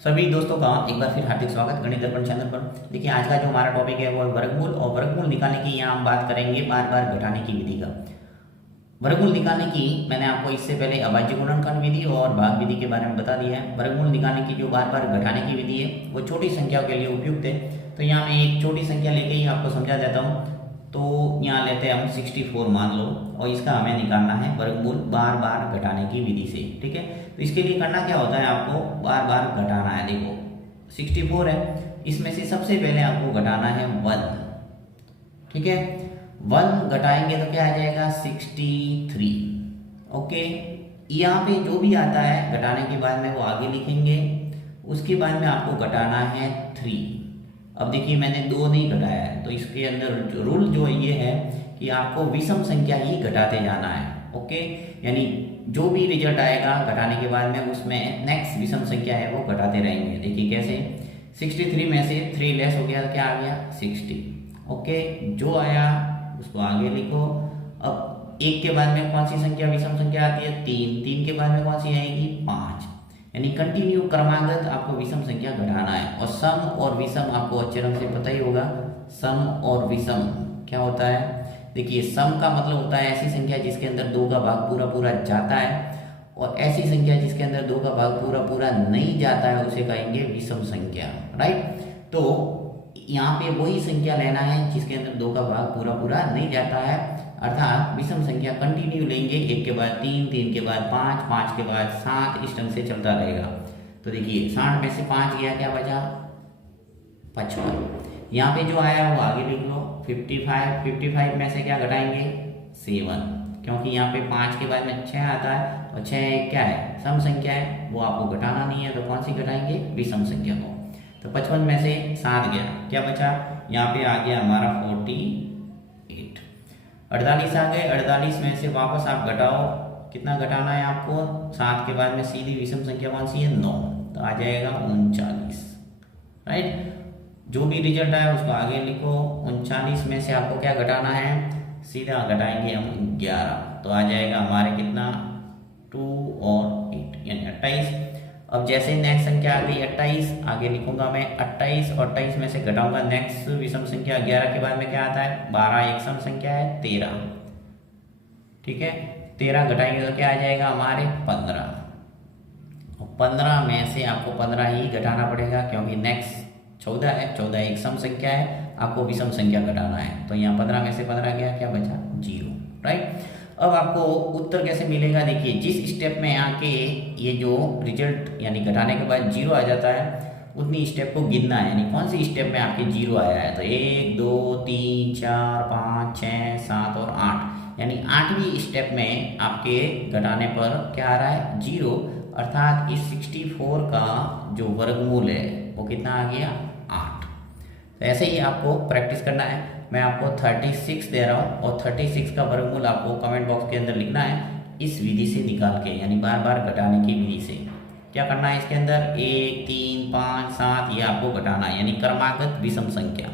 सभी दोस्तों का एक बार फिर हार्दिक स्वागत गणित दर्पण चैनल पर। देखिए आज का जो हमारा टॉपिक है वो है वर्गमूल, और वर्गमूल निकालने की यहाँ हम बात करेंगे बार बार घटाने की विधि का। वर्गमूल निकालने की मैंने आपको इससे पहले अभाज्य गुणनखंड विधि और भाग विधि के बारे में बता दिया है। वर्गमूल निकालने की जो बार बार घटाने की विधि है वो छोटी संख्याओं के लिए उपयुक्त है। तो यहाँ मैं एक छोटी संख्या लेके ही आपको समझा देता हूँ। तो यहाँ लेते हैं हम 64 मान लो, और इसका हमें निकालना है वर्गमूल बार बार घटाने की विधि से। ठीक है, तो इसके लिए करना क्या होता है, आपको बार बार घटाना है। देखो 64 है, इसमें से सबसे पहले आपको घटाना है 1। ठीक है, 1 घटाएंगे तो क्या आ जाएगा 63। ओके, यहाँ पे जो भी आता है घटाने के बाद में वो आगे लिखेंगे। उसके बाद में आपको घटाना है 3। अब देखिए मैंने 2 नहीं घटाया है, तो इसके अंदर रूल जो ये है कि आपको विषम संख्या ही घटाते जाना है। ओके, यानी जो भी रिजल्ट आएगा घटाने के बाद में उसमें नेक्स्ट विषम संख्या है वो घटाते रहेंगे। देखिए कैसे, 63 में से 3 लेस हो गया, क्या आ गया 60। ओके, जो आया उसको आगे लिखो। अब 1 के बाद में कौन सी संख्या विषम संख्या आती है 3, 3 के बाद में कौन सी आएगी 5। यानी कंटिन्यू क्रमागत आपको विषम संख्या घटाना है। और सम और विषम आपको अच्छे ढंग से पता ही होगा। सम और विषम क्या होता है, देखिए सम का मतलब होता है ऐसी संख्या जिसके अंदर 2 का भाग पूरा पूरा जाता है, और ऐसी संख्या जिसके अंदर 2 का भाग पूरा पूरा नहीं जाता है उसे कहेंगे विषम संख्या। राइट, तो यहाँ पे वही संख्या लेना है जिसके अंदर 2 का भाग पूरा पूरा नहीं जाता है, अर्थात विषम संख्या कंटिन्यू लेंगे। 1 के बाद 3, 3 के बाद 5, 5 के बाद 7, इस ढंग से चलता रहेगा। तो देखिए 60 में से 5 गया, क्या बचा 55। यहाँ पे जो आया वो आगे लिख लो 55। 55 में से क्या घटाएंगे 7, क्योंकि यहाँ पे 5 के बाद में 6 आता है, और 6 क्या है सम संख्या है, वो आपको घटाना नहीं है। तो कौन सी घटाएंगे विषम संख्या को। तो 55 में से 7 गया, क्या बचा, यहाँ पे आ गया हमारा 48। 48 आ गए, 48 में से वापस आप घटाओ, कितना घटाना है आपको 7 के बाद में सीधी विषम संख्या कौन सी है 9, तो आ जाएगा 39। राइट, जो भी रिजल्ट आया उसको आगे लिखो। 39 में से आपको क्या घटाना है, सीधा घटाएंगे हम 11, तो आ जाएगा हमारे कितना 2 और 8 यानी 28। अब जैसे नेक्स्ट संख्या आ गई 28, आगे लिखूंगा मैं 28, और 28 में से घटाऊंगा नेक्स्ट विषम संख्या 11 के बाद में क्या आता है 12, एक सम संख्या है 13। ठीक है, 13 घटाएंगे तो क्या आ जाएगा हमारे 15। 15 में से आपको 15 ही घटाना पड़ेगा, क्योंकि नेक्स्ट 14 है, 14 एक सम संख्या है, आपको विषम संख्या घटाना है। तो यहाँ 15 में से 15 गया, क्या बचा 0। राइट, अब आपको उत्तर कैसे मिलेगा, देखिए जिस स्टेप में आके ये जो रिजल्ट यानी घटाने के बाद 0 आ जाता है उतनी स्टेप को गिनना है। यानी कौन सी स्टेप में आपके 0 आया है, तो 1 2 3 4 5 6 7 और 8, यानी 8वीं स्टेप में आपके घटाने पर क्या आ रहा है 0, अर्थात इस 64 का जो वर्गमूल है वो कितना आ गया 8। तो ऐसे ही आपको प्रैक्टिस करना है। मैं आपको 36 दे रहा हूँ, और 36 का वर्गमूल आपको कमेंट बॉक्स के अंदर लिखना है इस विधि से निकाल के, यानी बार बार घटाने की विधि से। क्या करना है इसके अंदर 1 3 5 7 ये आपको घटाना है, यानी क्रमागत विषम संख्या।